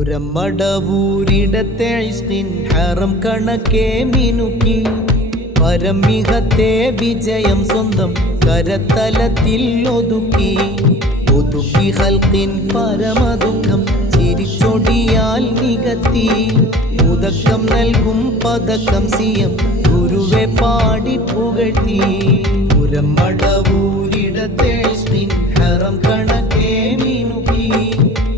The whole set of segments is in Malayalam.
പുരമടവൂരിടത്തെ ഇഷ്കിൻ ഹറം കണക്കെ മിനുക്കി പരമിഹത്തെ വിജയം സ്വന്തം കരതലത്തിൽ ഒതുക്കി ഹൽക്കിൻ പരമദുഃഖം ചിരിച്ചൊടിയാൽ നികത്തി ഉദക്കം നൽകും പതക്കം സിയം ഗുരുവെ പാടി പുകഴ്ത്തി പുരമടവൂരിടത്തെ ഇഷ്കിൻ ഹറം കണക്കെ മിനുക്കി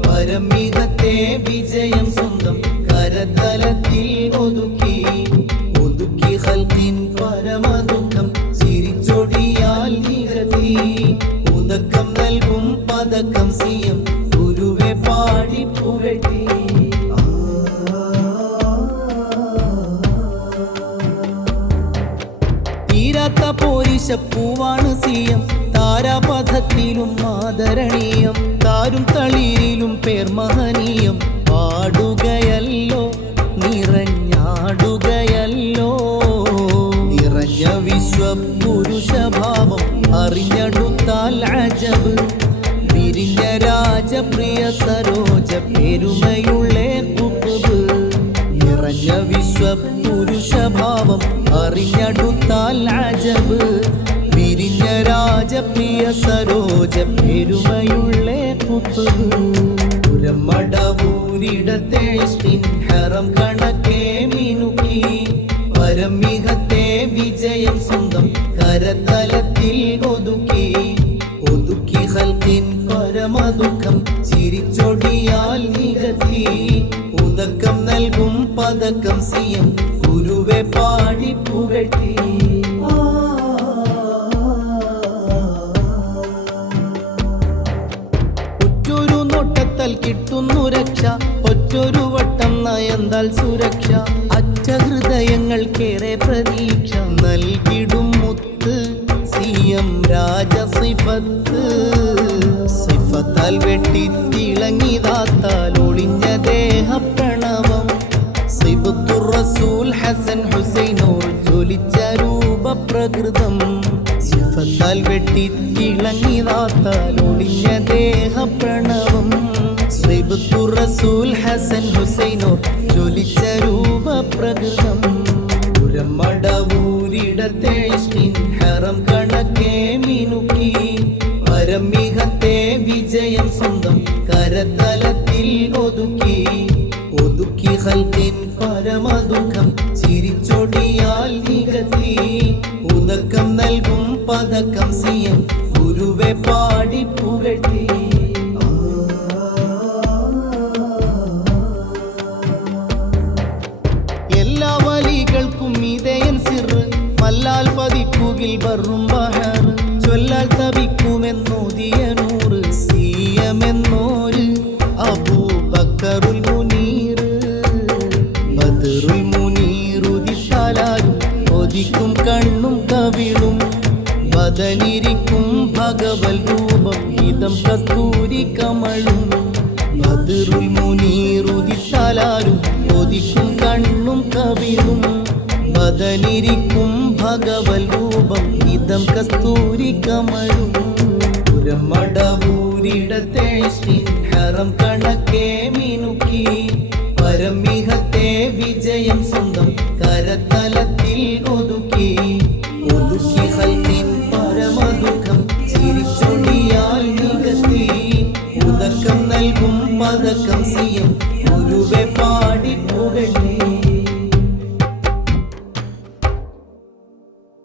പരമിഹത്തെ വിജയം സ്വന്തം കരതലത്തിൽ ഒതുക്കി ഹൽക്കിൻ പരമദുഃഖം ചിരിച്ചൊടിയാൽ നികത്തി ഉദക്കം നൽകും പതക്കം സിയം ഗുരുവെ പാടി പുകഴ്ത്തി തീരാത്ത പോരിശപ്പൂവാണ് സിയം താരാപഥത്തിലും ആദരണീയം താരും തളിരിലും പേർ മഹനീയം പാടുകയല്ലോ നിറഞ്ഞാടുകയല്ലോ നിറഞ്ഞ വിശ്വപുരുഷഭാവം അറിഞ്ഞടുത്താൽ അജബ് വിരിഞ്ഞ രാജപ്രിയ സരോജ പെരുമയുള്ള കുത്തുബ് നിറഞ്ഞ വിശ്വപുരുഷഭാവം അറിഞ്ഞടുത്താൽ അജബ് വിരിഞ്ഞ രാജപ്രിയ സരോജ പെരുമയുള്ള കുത്തുബ് പുരമടവൂരിടത്തെ ഇഷ്കിൻ ഹറം കണക്കെ മിനുക്കി പരമിഹത്തെ വിജയം സ്വന്തം കരതലത്തിൽ ഒതുക്കി ഹൽക്കിൻ പരമദുഃഖം ചിരിച്ചൊടിയാൽ നികത്തി ഉദക്കം നൽകും പതക്കം സിയം ഗുരുവെ പാടി പുകഴ്ത്തി ഒറ്റൊരു നോട്ടത്താൽ കിട്ടുന്നു രക്ഷ ഒറ്റൊരു വട്ടം നയന്താൽ സുരക്ഷ അറ്റ ഹൃദയങ്ങൾക്കേറെ പ്രതീക്ഷ നൽകിടും മുത്ത് സിയം രാജസിഫത്ത് സിഫത്താൽ വെട്ടിത്തിളങ്ങിതാത്താൽ ഒളിഞ്ഞ ദേഹ പ്രണവം സിബത്തുർ റസൂൽ ഹസൻ ഹുസൈനോർ ജ്വലിച്ച രൂപപ്രകൃതം സിഫത്താൽ വെട്ടിത്തിളങ്ങിതാത്താൽ ഒളിഞ്ഞ ദേഹ പ്രണവം സിബത്തുർ റസൂൽ ഹസൻ ഹുസൈനോർ ജ്വലിച്ച രൂപപ്രകൃതം പുരമടവൂരിടത്തെ ഇഷ്കിൻ ഹറം കണക്കെ മിനുക്കി പരമിഹത്തെ വിജയം സ്വന്തം കരതലത്തിൽ ഒതുക്കി ഹൽക്കിൻ പരമദുഃഖം ചിരിച്ചൊടിയാൽ നികത്തി ഉദക്കം നൽകും പതക്കം സിയം ഗുരുവെ പാടി പുകഴ്ത്തി എല്ലാ വലികൾക്കും ഇതയൻ സിറ് മല്ലാൽ പതിക്കുകിൽ ബറും ബഹർ ചൊല്ലാൽ തപിക്കുമെന്നോദിയ നൂറ് സിയമെന്നോര് അബൂബക്കറുൽ മുനീർ ബദറുൽ മുനീർ ഉദിത്താലും ഒതിക്കും കണ്ണും കവിളും ബദനിരിക്കും ഭഗവൽ രൂപം ഇതം കസ്തൂരി കമളും ബദറുൽ മുനീർ ഉദിത്താലും ഒതിക്കും കണ്ണും കവിളും ബദനിരിക്കും ഭഗവൽ രൂപം ഇതം കസ്തൂരി കമളും പുരമടവൂരിടത്തെ ഇഷ്കിൻ ഹറം കണക്കെ മിനുക്കി പരമിഹത്തെ വിജയം സ്വന്തം കരതലത്തിൽ ഒതുക്കി ഹൽക്കിൻ പരമദുഃഖം ചിരിച്ചൊടിയാൽ നികത്തി ഉദക്കം നൽകും പതക്കം സിയം ഗുരുവെ പാടി